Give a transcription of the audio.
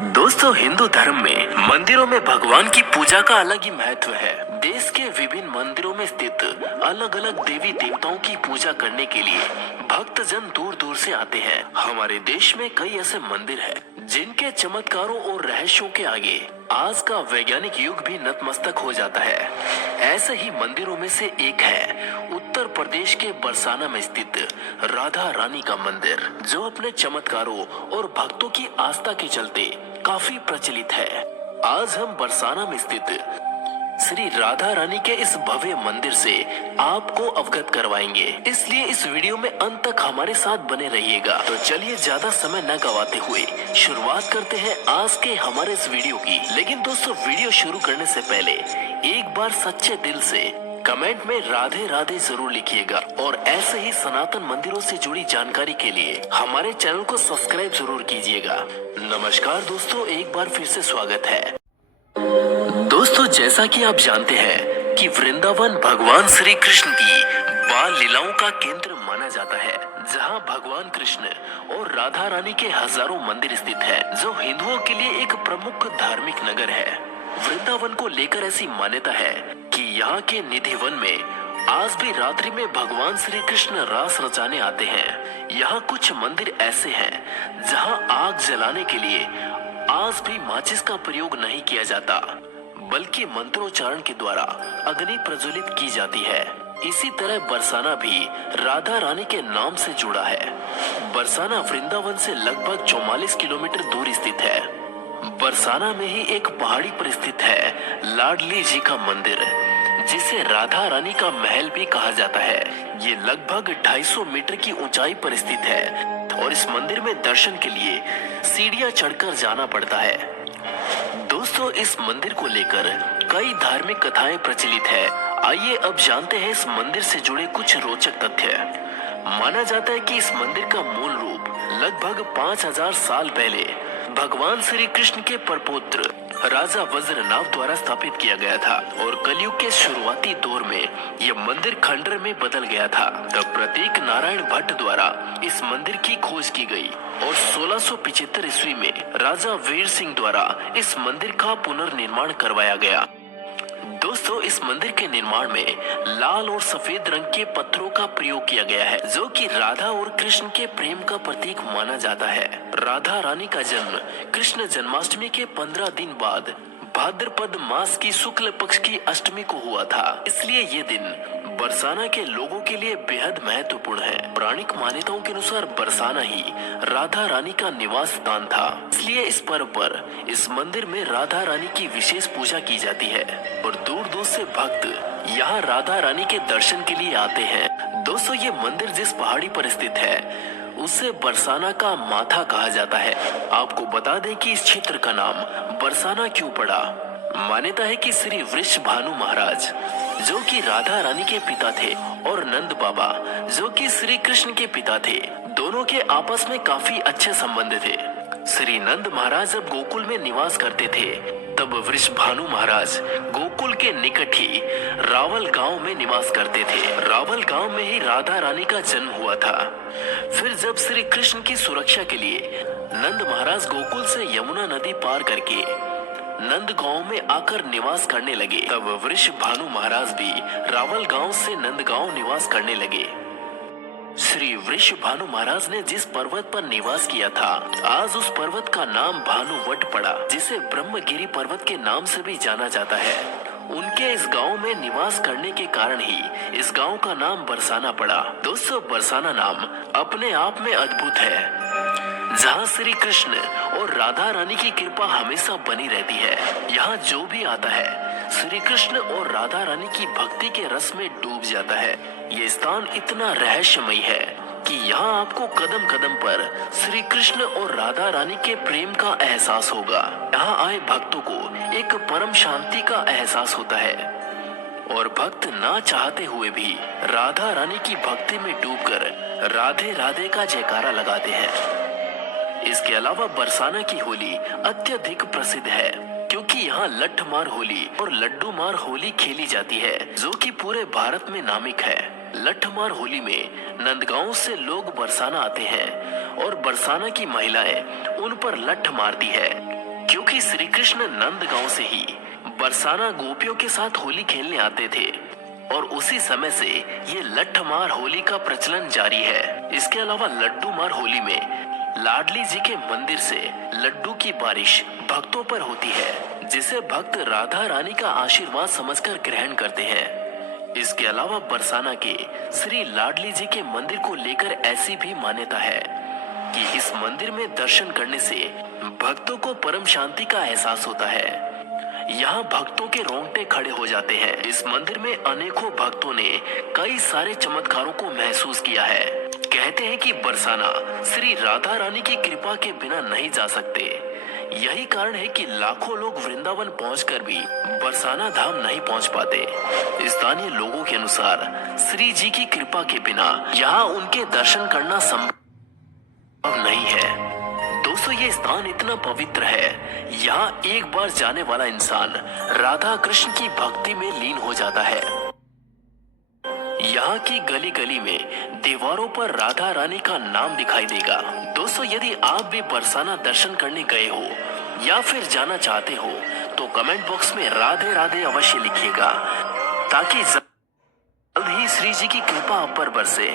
दोस्तों, हिंदू धर्म में मंदिरों में भगवान की पूजा का अलग ही महत्व है। देश के विभिन्न मंदिरों में स्थित अलग अलग देवी देवताओं की पूजा करने के लिए भक्तजन दूर दूर से आते हैं। हमारे देश में कई ऐसे मंदिर हैं जिनके चमत्कारों और रहस्यों के आगे आज का वैज्ञानिक युग भी नतमस्तक हो जाता है। ऐसे ही मंदिरों में से एक है उत्तर प्रदेश के बरसाना में स्थित राधा रानी का मंदिर, जो अपने चमत्कारों और भक्तों की आस्था के चलते काफी प्रचलित है। आज हम बरसाना में स्थित श्री राधा रानी के इस भव्य मंदिर से आपको अवगत करवाएंगे, इसलिए इस वीडियो में अंत तक हमारे साथ बने रहिएगा। तो चलिए ज्यादा समय न गवाते हुए शुरुआत करते हैं आज के हमारे इस वीडियो की। लेकिन दोस्तों, वीडियो शुरू करने से पहले एक बार सच्चे दिल से कमेंट में राधे राधे जरूर लिखिएगा और ऐसे ही सनातन मंदिरों से जुड़ी जानकारी के लिए हमारे चैनल को सब्सक्राइब जरूर कीजिएगा। नमस्कार दोस्तों, एक बार फिर से स्वागत है। दोस्तों, जैसा कि आप जानते हैं कि वृंदावन भगवान श्री कृष्ण की बाल लीलाओं का केंद्र माना जाता है, जहां भगवान कृष्ण और राधा रानी के हजारों मंदिर स्थित हैं, जो हिंदुओं के लिए एक प्रमुख धार्मिक नगर है। वृंदावन को लेकर ऐसी मान्यता है कि यहाँ के निधि वन में आज भी रात्रि में भगवान श्री कृष्ण रास रचाने आते हैं। यहाँ कुछ मंदिर ऐसे हैं जहाँ आग जलाने के लिए आज भी माचिस का प्रयोग नहीं किया जाता, बल्कि मंत्रोच्चारण के द्वारा अग्नि प्रज्वलित की जाती है। इसी तरह बरसाना भी राधा रानी के नाम से जुड़ा है। बरसाना वृंदावन से लगभग 44 किलोमीटर दूर स्थित है। बरसाना में ही एक पहाड़ी पर स्थित है लाडली जी का मंदिर, जिसे राधा रानी का महल भी कहा जाता है। ये लगभग 250 मीटर की ऊंचाई पर स्थित है और इस मंदिर में दर्शन के लिए सीढ़ियां चढ़कर जाना पड़ता है। दोस्तों, इस मंदिर को लेकर कई धार्मिक कथाएं प्रचलित है। आइए अब जानते हैं इस मंदिर से जुड़े कुछ रोचक तथ्य। माना जाता है कि इस मंदिर का मूल रूप लगभग 5000 साल पहले भगवान श्री कृष्ण के परपौत्र राजा वज्रनाभ द्वारा स्थापित किया गया था और कलयुग के शुरुआती दौर में यह मंदिर खंडर में बदल गया था। तब प्रतीक नारायण भट्ट द्वारा इस मंदिर की खोज की गई और 1675 ईस्वी में राजा वीर सिंह द्वारा इस मंदिर का पुनर्निर्माण करवाया गया। दोस्तों, इस मंदिर के निर्माण में लाल और सफेद रंग के पत्थरों का प्रयोग किया गया है, जो कि राधा और कृष्ण के प्रेम का प्रतीक माना जाता है। राधा रानी का जन्म कृष्ण जन्माष्टमी के 15 दिन बाद भाद्रपद मास की शुक्ल पक्ष की अष्टमी को हुआ था, इसलिए ये दिन बरसाना के लोगों के लिए बेहद महत्वपूर्ण है। पौराणिक मान्यताओं के अनुसार बरसाना ही राधा रानी का निवास स्थान था, इसलिए इस पर्व पर इस मंदिर में राधा रानी की विशेष पूजा की जाती है और दूर दूर से भक्त यहाँ राधा रानी के दर्शन के लिए आते हैं। दोस्तों, ये मंदिर जिस पहाड़ी पर स्थित है उसे बरसाना का माथा कहा जाता है। आपको बता दें कि इस क्षेत्र का नाम बरसाना क्यों पड़ा। मान्यता है कि श्री वृषभानु महाराज, जो कि राधा रानी के पिता थे, और नंद बाबा, जो कि श्री कृष्ण के पिता थे, दोनों के आपस में काफी अच्छे संबंध थे। श्री नंद महाराज जब गोकुल में निवास करते थे, तब वृषभानु महाराज गोकुल के निकट ही रावल गांव में निवास करते थे। रावल गांव में ही राधा रानी का जन्म हुआ था। फिर जब श्री कृष्ण की सुरक्षा के लिए नंद महाराज गोकुल से यमुना नदी पार करके नंद गांव में आकर निवास करने लगे, तब वृषभानु महाराज भी रावल गांव से नंद गांव निवास करने लगे। श्री वृषभानु महाराज ने जिस पर्वत पर निवास किया था, आज उस पर्वत का नाम भानुवट पड़ा, जिसे ब्रह्मगिरी पर्वत के नाम से भी जाना जाता है। उनके इस गांव में निवास करने के कारण ही इस गांव का नाम बरसाना पड़ा। दोस्तों, बरसाना नाम अपने आप में अद्भुत है, जहाँ श्री कृष्ण और राधा रानी की कृपा हमेशा बनी रहती है। यहाँ जो भी आता है श्री कृष्ण और राधा रानी की भक्ति के रस में डूब जाता है। ये स्थान इतना रहस्यमय है कि यहाँ आपको कदम कदम पर श्री कृष्ण और राधा रानी के प्रेम का एहसास होगा। यहाँ आए भक्तों को एक परम शांति का एहसास होता है और भक्त ना चाहते हुए भी राधा रानी की भक्ति में डूबकर राधे राधे का जयकारा लगाते हैं। इसके अलावा बरसाना की होली अत्यधिक प्रसिद्ध है, क्योंकि यहाँ लठमार होली और लड्डू मार होली खेली जाती है, जो कि पूरे भारत में नामिक है। लठमार होली में नंदगांव से लोग बरसाना आते हैं और बरसाना की महिलाएं उन पर लठ मारती है। क्योंकि श्री कृष्ण नंदगांव से ही बरसाना गोपियों के साथ होली खेलने आते थे और उसी समय से ये लट्ठमार होली का प्रचलन जारी है। इसके अलावा लड्डू मार होली में लाडली जी के मंदिर से लड्डू की बारिश भक्तों पर होती है, जिसे भक्त राधा रानी का आशीर्वाद समझकर ग्रहण करते हैं। इसके अलावा बरसाना के श्री लाडली जी के मंदिर को लेकर ऐसी भी मान्यता है कि इस मंदिर में दर्शन करने से भक्तों को परम शांति का एहसास होता है। यहाँ भक्तों के रोंगटे खड़े हो जाते हैं। इस मंदिर में अनेकों भक्तों ने कई सारे चमत्कारों को महसूस किया है। कहते हैं कि बरसाना श्री राधा रानी की कृपा के बिना नहीं जा सकते। यही कारण है कि लाखों लोग वृंदावन पहुंचकर भी बरसाना धाम नहीं पहुंच पाते। स्थानीय लोगों के अनुसार श्री जी की कृपा के बिना यहाँ उनके दर्शन करना संभव नहीं है। दोस्तों, ये स्थान इतना पवित्र है, यहाँ एक बार जाने वाला इंसान राधा कृष्ण की भक्ति में लीन हो जाता है। यहाँ की गली गली में दीवारों पर राधा रानी का नाम दिखाई देगा। दोस्तों, यदि आप भी बरसाना दर्शन करने गए हो या फिर जाना चाहते हो तो कमेंट बॉक्स में राधे राधे अवश्य लिखिएगा, ताकि जल्द ही श्री जी की कृपा आप पर बरसे।